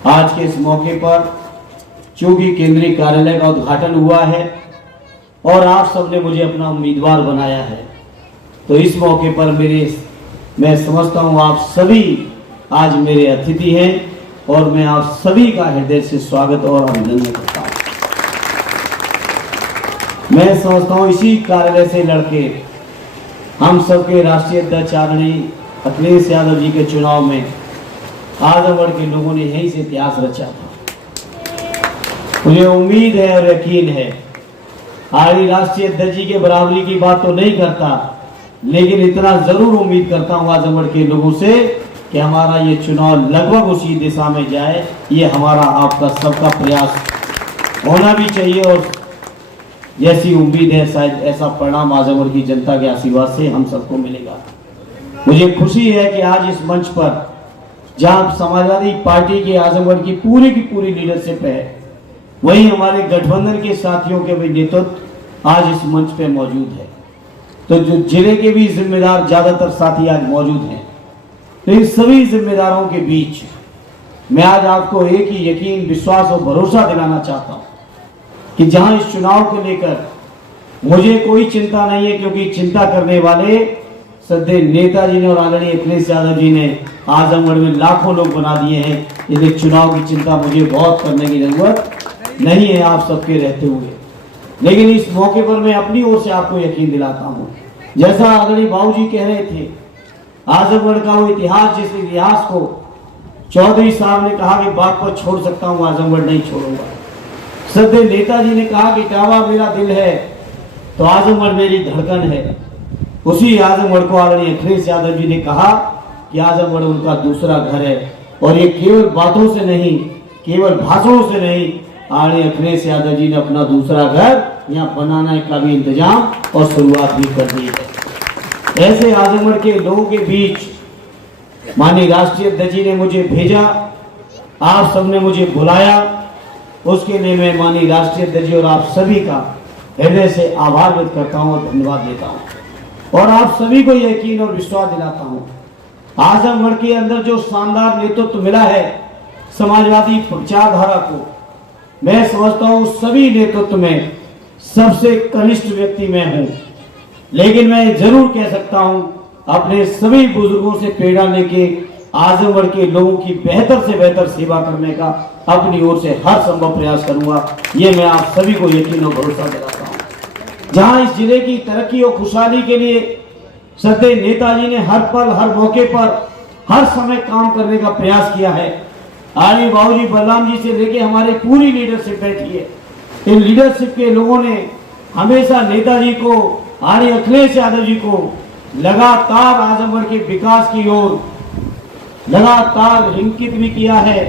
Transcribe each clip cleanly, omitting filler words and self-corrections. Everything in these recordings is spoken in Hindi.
आज के इस मौके पर चूंकि केंद्रीय कार्यालय का उद्घाटन हुआ है और आप सबने मुझे अपना उम्मीदवार बनाया है, तो इस मौके पर मैं समझता हूं आप सभी आज मेरे अतिथि हैं और मैं आप सभी का हृदय से स्वागत और अभिनंदन करता हूं। मैं समझता हूं इसी कार्यालय से लड़के हम सबके राष्ट्रीय अध्यक्ष आदरणीय अखिलेश यादव जी के चुनाव में आजमगढ़ के लोगों ने यहीं से इतिहास रचा था। मुझे उम्मीद है और यकीन है, आदरणीय राष्ट्रीय अध्यक्ष जी के बराबरी की बात तो नहीं करता, लेकिन इतना जरूर उम्मीद करता हूं आजमगढ़ के लोगों से कि हमारा ये चुनाव लगभग उसी दिशा में जाए। ये हमारा आपका सबका प्रयास होना भी चाहिए और जैसी उम्मीद है शायद ऐसा परिणाम आजमगढ़ की जनता के आशीर्वाद से हम सबको मिलेगा। मुझे खुशी है कि आज इस मंच पर जहां समाजवादी पार्टी के आजमगढ़ की पूरी लीडरशिप है, वहीं हमारे गठबंधन के साथियों के भी नेतृत्व आज इस मंच पे मौजूद है। तो जो जिले के भी जिम्मेदार ज्यादातर साथी आज मौजूद हैं, तो इन सभी जिम्मेदारों के बीच मैं आज आपको एक ही यकीन, विश्वास और भरोसा दिलाना चाहता हूं कि जहां इस चुनाव को लेकर मुझे कोई चिंता नहीं है, क्योंकि चिंता करने वाले सदैव नेताजी ने और आदरणीय अखिलेश यादव जी ने आजमगढ़ में लाखों लोग बना दिए हैं। इसलिए चुनाव की चिंता मुझे बहुत करने की जरूरत नहीं है आप सबके रहते हुए। लेकिन इस मौके पर मैं अपनी ओर से आपको यकीन दिलाता हूं, जैसा आदरणीय बाबू जी कह रहे थे, आजमगढ़ का वो इतिहास, जिस इतिहास को चौधरी साहब ने कहा कि बात पर छोड़ सकता हूं, आजमगढ़ नहीं छोड़ूंगा। सदैव नेताजी ने कहा कि इटावा मेरा दिल है तो आजमगढ़ मेरी धड़कन है। उसी आजमगढ़ को आदरणीय अखिलेश यादव जी ने कहा कि आजमगढ़ उनका दूसरा घर है। और ये केवल बातों से नहीं, केवल भाषणों से नहीं, आदरणीय अखिलेश यादव जी ने अपना दूसरा घर यहाँ बनाने का भी इंतजाम और शुरुआत भी कर दी है। ऐसे आजमगढ़ के लोगों के बीच माननीय राष्ट्रीय अध्यक्ष जी ने मुझे भेजा, आप सबने मुझे बुलाया, उसके लिए मैं माननीय राष्ट्रीय अध्यक्ष जी और आप सभी का हृदय से आभार व्यक्त करता हूँ और धन्यवाद देता हूँ। और आप सभी को यकीन और विश्वास दिलाता हूँ, आजमगढ़ के अंदर जो शानदार नेतृत्व मिला है समाजवादी विचारधारा को, मैं समझता हूँ सभी नेतृत्व में सबसे कनिष्ठ व्यक्ति मैं हूँ। लेकिन मैं जरूर कह सकता हूँ, अपने सभी बुजुर्गों से प्रेरणा लेके आजमगढ़ के लोगों की बेहतर से बेहतर सेवा करने का अपनी ओर से हर संभव प्रयास करूंगा। ये मैं आप सभी को यकीन और भरोसा दिलाता हूँ। जहां इस जिले की तरक्की और खुशहाली के लिए सदैव नेताजी ने हर पल, हर मौके पर, हर समय काम करने का प्रयास किया है। आदरणीय बाबूजी बलराम जी से लेके हमारी पूरी लीडरशिप बैठी है। इन लीडरशिप के लोगों ने हमेशा नेताजी को, आदरणीय अखिलेश यादव जी को लगातार आजमगढ़ के विकास की ओर लगातार हिंकित भी किया है,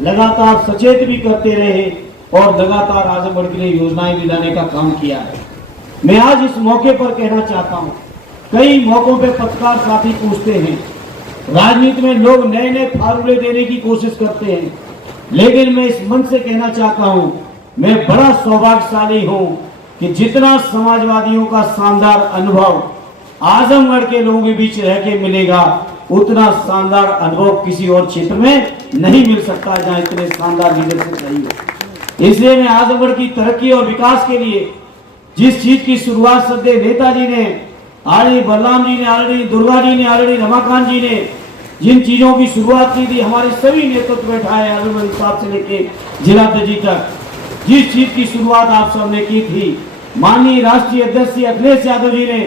लगातार सचेत भी करते रहे और लगातार आजमगढ़ के लिए योजनाएं भी लाने का काम किया है। मैं आज इस मौके पर कहना चाहता हूं, कई मौकों पे पत्रकार साथी पूछते हैं, राजनीति में लोग नए नए फार्मूले देने की कोशिश करते हैं, लेकिन मैं इस मंच से कहना चाहता हूं, मैं बड़ा सौभाग्यशाली हूं कि जितना समाजवादियों का शानदार अनुभव आजमगढ़ के लोगों के बीच रह के मिलेगा, उतना शानदार अनुभव किसी और क्षेत्र में नहीं मिल सकता जहां इतने शानदार लीडरशिप रही हो। इसलिए मैं आजमगढ़ की तरक्की और विकास के लिए जिस चीज की शुरुआत सदैव नेताजी ने, आदरणीय बलराम जी ने, आदरणीय दुर्गा जी ने, आदरणीय रमाकांत जी ने जिन चीजों की शुरुआत की थी, हमारे सभी नेतृत्व बैठा है आजमगढ़ साहब से लेके जिलाध्यक्ष जी तक, जिस चीज की शुरुआत आप सबने की थी, माननीय राष्ट्रीय अध्यक्ष श्री अखिलेश यादव जी ने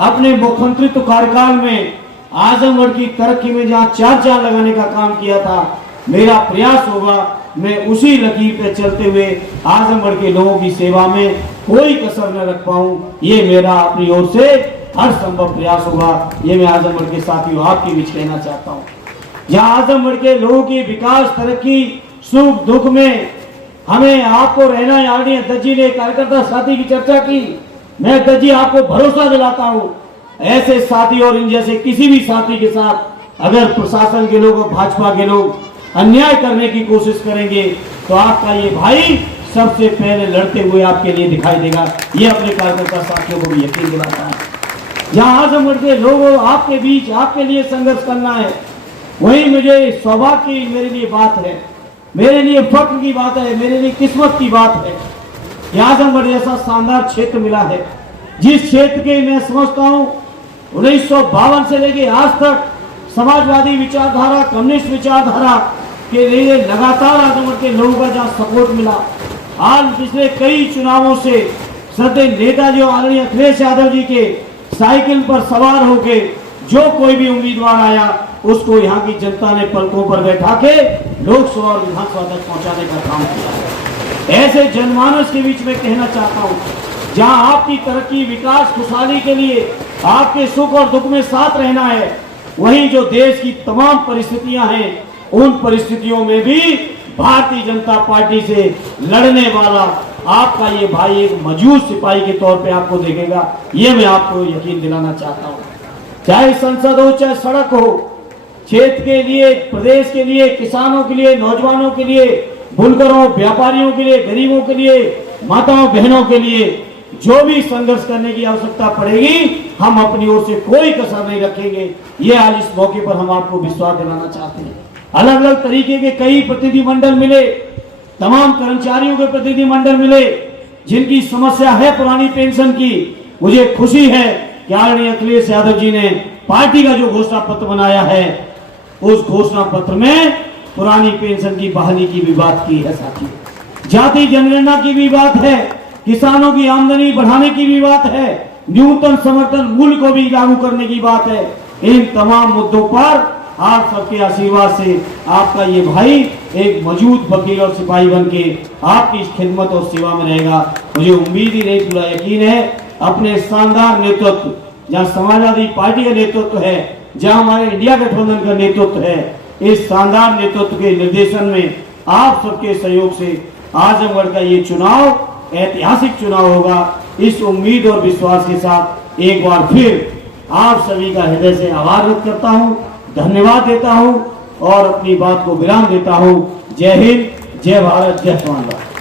अपने मुख्यमंत्रित्व कार्यकाल में आजमगढ़ की तरक्की में जहां चार चांद लगाने का काम किया था, मेरा प्रयास होगा मैं उसी लकीर पे चलते हुए आजमगढ़ के लोगों की सेवा में कोई कसर न रख पाऊं। ये मेरा अपनी ओर से हर संभव प्रयास होगा। ये मैं आजमगढ़ के साथियों आपके बीच कहना चाहता हूं। जहां आजमगढ़ के लोगों की विकास, तरक्की, सुख दुख में हमें आपको रहना है। आदरणीय अध्यक्ष जी ने कार्यकर्ता साथी की चर्चा की, मैं अध्यक्ष जी आपको भरोसा दिलाता हूं, ऐसे साथी और इन जैसे किसी भी साथी के साथ अगर प्रशासन के लोग और भाजपा के लोग अन्याय करने की कोशिश करेंगे तो आपका ये भाई सबसे पहले लड़ते हुए आपके लिए दिखाई देगा। ये अपने कार्यकर्ता साथियों को भी यकीन दिलाता है। जहां आजमगढ़ के लोगों आपके बीच आपके लिए संघर्ष करना है, वही मुझे सौभाग्य की मेरे लिए बात है मेरे लिए फख्र की बात है, मेरे लिए किस्मत की बात है कि आजमगढ़ जैसा शानदार क्षेत्र मिला है, जिस क्षेत्र के मैं समझता हूँ 1952 से लेके आज तक समाजवादी विचारधारा, कम्युनिस्ट विचारधारा के लिए लगातार आजमगढ़ के लोगों का जहाँ सपोर्ट मिला। आज पिछले कई चुनावों से श्रद्धेय नेताजी आदरणीय अखिलेश यादव जी के साइकिल पर सवार होके जो कोई भी उम्मीदवार आया उसको यहाँ की जनता ने पलकों पर बैठा के लोकसभा और विधानसभा तक पहुंचाने का काम किया। ऐसे जनमानस के बीच में कहना चाहता हूँ, जहाँ आपकी तरक्की, विकास, खुशहाली के लिए आपके सुख और दुख में साथ रहना है, वहीं जो देश की तमाम परिस्थितियां हैं उन परिस्थितियों में भी भारतीय जनता पार्टी से लड़ने वाला आपका ये भाई एक मौजूद सिपाही के तौर पे आपको देखेगा। ये मैं आपको यकीन दिलाना चाहता हूँ। चाहे संसद हो, चाहे सड़क हो, क्षेत्र के लिए, प्रदेश के लिए, किसानों के लिए, नौजवानों के लिए, बुनकरों, व्यापारियों के लिए, गरीबों के लिए, माताओं बहनों के लिए जो भी संघर्ष करने की आवश्यकता पड़ेगी, हम अपनी ओर से कोई कसर नहीं रखेंगे। ये आज इस मौके पर हम आपको विश्वास दिलाना चाहते हैं। अलग अलग तरीके के कई प्रतिनिधिमंडल मिले, तमाम कर्मचारियों के प्रतिनिधिमंडल मिले जिनकी समस्या है पुरानी पेंशन की। मुझे खुशी है कि आदरणीय अखिलेश यादव जी ने पार्टी का जो घोषणा पत्र बनाया है उस घोषणा पत्र में पुरानी पेंशन की बहाली की भी बात की है। साथियों, जाति जनगणना की भी बात है, किसानों की आमदनी बढ़ाने की भी बात है, न्यूनतम समर्थन मूल्य को भी लागू करने की बात है। इन तमाम मुद्दों पर आप सबके आशीर्वाद से आपका ये भाई एक मौजूद वकील और सिपाही बन के आपकी इस खिदमत और सेवा में रहेगा। मुझे उम्मीद ही नहीं, पूरा यकीन है अपने शानदार नेतृत्व, जहाँ समाजवादी पार्टी का नेतृत्व है, जहाँ हमारे इंडिया गठबंधन का नेतृत्व है, इस शानदार नेतृत्व के निर्देशन में आप सबके सहयोग से आजमगढ़ का ये चुनाव ऐतिहासिक चुनाव होगा। इस उम्मीद और विश्वास के साथ एक बार फिर आप सभी का हृदय से आभार व्यक्त करता हूँ, धन्यवाद देता हूँ और अपनी बात को विराम देता हूँ। जय हिंद, जय भारत, जय स्वाभिमान।